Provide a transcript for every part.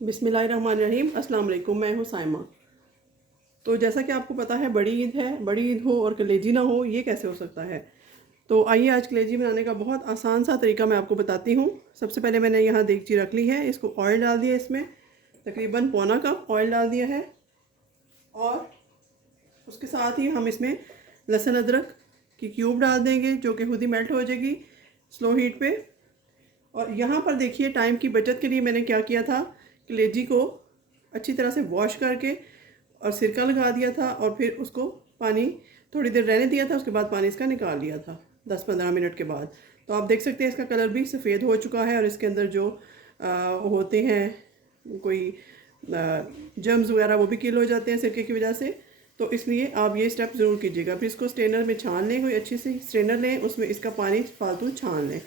बिस्मिल्लाहिर्रहमानिर्रहीम। अस्सलाम वालेकुम। मैं हूँ साइमा। तो जैसा कि आपको पता है बड़ी ईद है, बड़ी ईद हो और कलेजी ना हो, ये कैसे हो सकता है। तो आइए आज कलेजी बनाने का बहुत आसान सा तरीका मैं आपको बताती हूँ। सबसे पहले मैंने यहाँ देगची रख ली है, इसको ऑयल डाल दिया, इसमें तकरीबन पौना कप ऑयल डाल दिया है और उसके साथ ही हम इसमें लहसुन अदरक की क्यूब डाल देंगे जो कि खुद ही मेल्ट हो जाएगी स्लो हीट पे। और यहाँ पर देखिए टाइम की बचत के लिए मैंने क्या किया था, कलेजी को अच्छी तरह से वॉश करके और सिरका लगा दिया था और फिर उसको पानी थोड़ी देर रहने दिया था। उसके बाद पानी इसका निकाल लिया था 10-15 मिनट के बाद। तो आप देख सकते हैं इसका कलर भी सफ़ेद हो चुका है और इसके अंदर जो होते हैं कोई जर्म्स वगैरह वो भी किल हो जाते हैं सिरके की वजह से। तो इसलिए आप ये स्टेप ज़रूर कीजिएगा। फिर इसको स्ट्रेनर में छान लें, कोई अच्छी सी स्ट्रेनर लें, उसमें इसका पानी फालतू छान लें।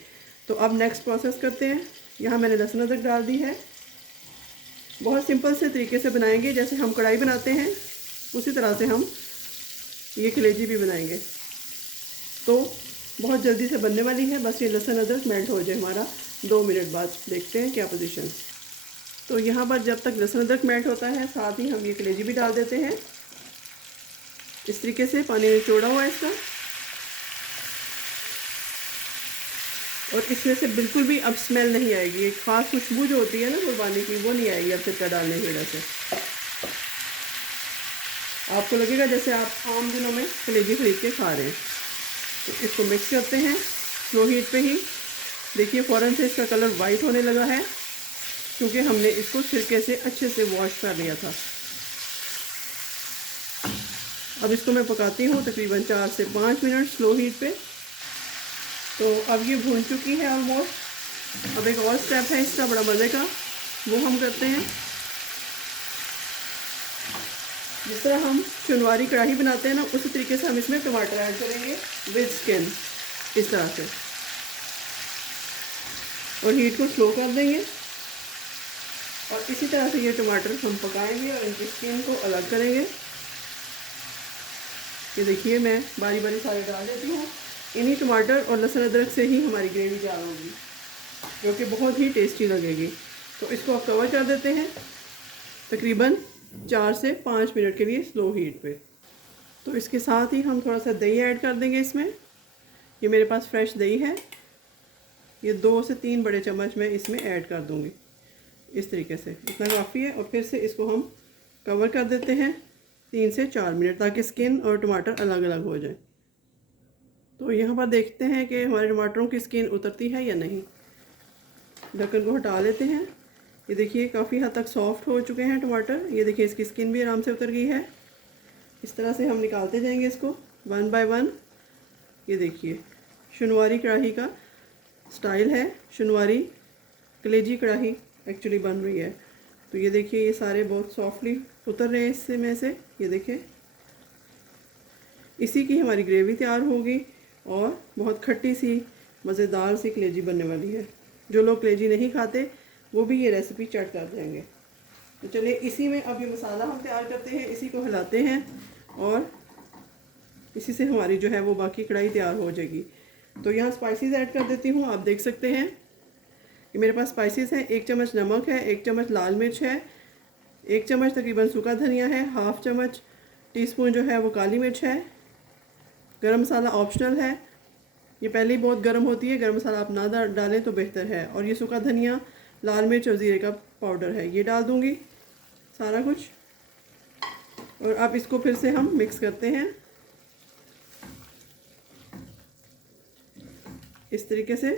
तो अब नेक्स्ट प्रोसेस करते हैं। यहाँ मैंने लहसुन अदरक डाल दी है। बहुत सिंपल से तरीके से बनाएंगे, जैसे हम कढ़ाई बनाते हैं उसी तरह से हम ये कलेजी भी बनाएंगे। तो बहुत जल्दी से बनने वाली है, बस ये लहसुन अदरक मेल्ट हो जाए हमारा। 2 मिनट बाद देखते हैं क्या पोजीशन। तो यहाँ पर जब तक लहसुन अदरक मेल्ट होता है साथ ही हम ये कलेजी भी डाल देते हैं। इस तरीके से पानी निचोड़ा हुआ है इसका, और इसमें से बिल्कुल भी अब स्मेल नहीं आएगी। एक ख़ास खुशबू जो होती है ना कुर्बानी की, वो नहीं आएगी अब सिरका डालने की वजह से। आपको लगेगा जैसे आप आम दिनों में कलेजी खरीद के खा रहे हैं। तो इसको मिक्स करते हैं स्लो हीट पे ही। देखिए फ़ौरन से इसका कलर वाइट होने लगा है क्योंकि हमने इसको सिरके से अच्छे से वॉश कर लिया था। अब इसको मैं पकाती हूँ तकरीबन 4 से 5 मिनट स्लो हीट पे। तो अब ये भून चुकी है ऑलमोस्ट। अब एक और स्टेप है इसका बड़ा मज़े का, वो हम करते हैं। जिस तरह हम चुनवारी कढ़ाई बनाते हैं ना, उसी तरीके से हम इसमें टमाटर ऐड करेंगे विद स्किन, इस तरह से, और हीट को स्लो कर देंगे। और इसी तरह से ये टमाटर हम पकाएंगे और इनकी स्किन को अलग करेंगे। ये देखिए मैं बारी बारी सारे डाल देती हूँ। इन्हीं टमाटर और लहसुन अदरक से ही हमारी ग्रेवी तैयार होगी जो कि बहुत ही टेस्टी लगेगी। तो इसको आप कवर कर देते हैं तकरीबन 4 से 5 मिनट के लिए स्लो हीट पे। तो इसके साथ ही हम थोड़ा सा दही ऐड कर देंगे इसमें। ये मेरे पास फ्रेश दही है, ये 2 से 3 बड़े चम्मच मैं इसमें ऐड कर दूँगी। इस तरीके से इतना काफ़ी है। और फिर से इसको हम कवर कर देते हैं 3 से 4 मिनट, ताकि स्किन और टमाटर अलग अलग हो जाए। तो यहाँ पर देखते हैं कि हमारे टमाटरों की स्किन उतरती है या नहीं। ढक्कन को हटा लेते हैं। ये देखिए काफ़ी हद तक सॉफ्ट हो चुके हैं टमाटर। ये देखिए इसकी स्किन भी आराम से उतर गई है। इस तरह से हम निकालते जाएंगे इसको 1 बाय 1। ये देखिए शनवारी कढ़ाई का स्टाइल है, शनवारी कलेजी कढ़ाई एक्चुअली बन रही है। तो ये देखिए ये सारे बहुत सॉफ्टली उतर रहे हैं इससे में से। ये देखिए इसी की हमारी ग्रेवी तैयार होगी और बहुत खट्टी सी मज़ेदार सी कलेजी बनने वाली है। जो लोग कलेजी नहीं खाते वो भी ये रेसिपी चट कर देंगे। तो चलिए इसी में अब ये मसाला हम तैयार करते हैं, इसी को हिलाते हैं और इसी से हमारी जो है वो बाकी कढ़ाई तैयार हो जाएगी। तो यहाँ स्पाइसेस ऐड कर देती हूँ। आप देख सकते हैं कि मेरे पास स्पाइसेस हैं। 1 चम्मच नमक है, 1 चम्मच लाल मिर्च है, 1 चम्मच तकरीबन सूखा धनिया है, हाफ चम्मच टीस्पून जो है वो काली मिर्च है। गरम मसाला ऑप्शनल है, ये पहले ही बहुत गर्म होती है, गरम मसाला आप ना डालें तो बेहतर है। और ये सूखा धनिया, लाल मिर्च और ज़ीरे का पाउडर है, ये डाल दूँगी सारा कुछ। और अब इसको फिर से हम मिक्स करते हैं इस तरीके से।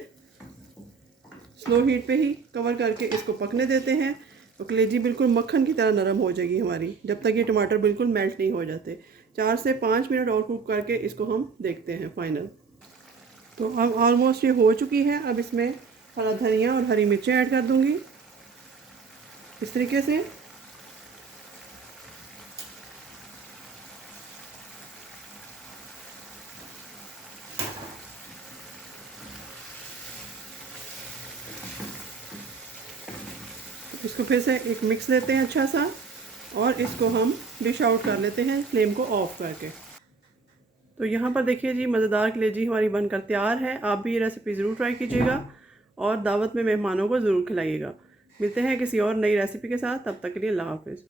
स्लो हीट पे ही कवर करके इसको पकने देते हैं। तो कलेजी बिल्कुल मक्खन की तरह नरम हो जाएगी हमारी, जब तक ये टमाटर बिल्कुल मेल्ट नहीं हो जाते। 4 से 5 मिनट और कुक करके इसको हम देखते हैं फाइनल। तो अब ऑलमोस्ट ये हो चुकी है। अब इसमें हरा धनिया और हरी मिर्चें ऐड कर दूंगी इस तरीके से। इसको फिर से एक मिक्स देते हैं अच्छा सा और इसको हम डिश आउट कर लेते हैं फ्लेम को ऑफ करके। तो यहाँ पर देखिए जी मज़ेदार कलेजी हमारी बनकर तैयार है। आप भी ये रेसिपी ज़रूर ट्राई कीजिएगा और दावत में मेहमानों को ज़रूर खिलाइएगा। मिलते हैं किसी और नई रेसिपी के साथ, तब तक के लिए अल्लाह हाफिज़।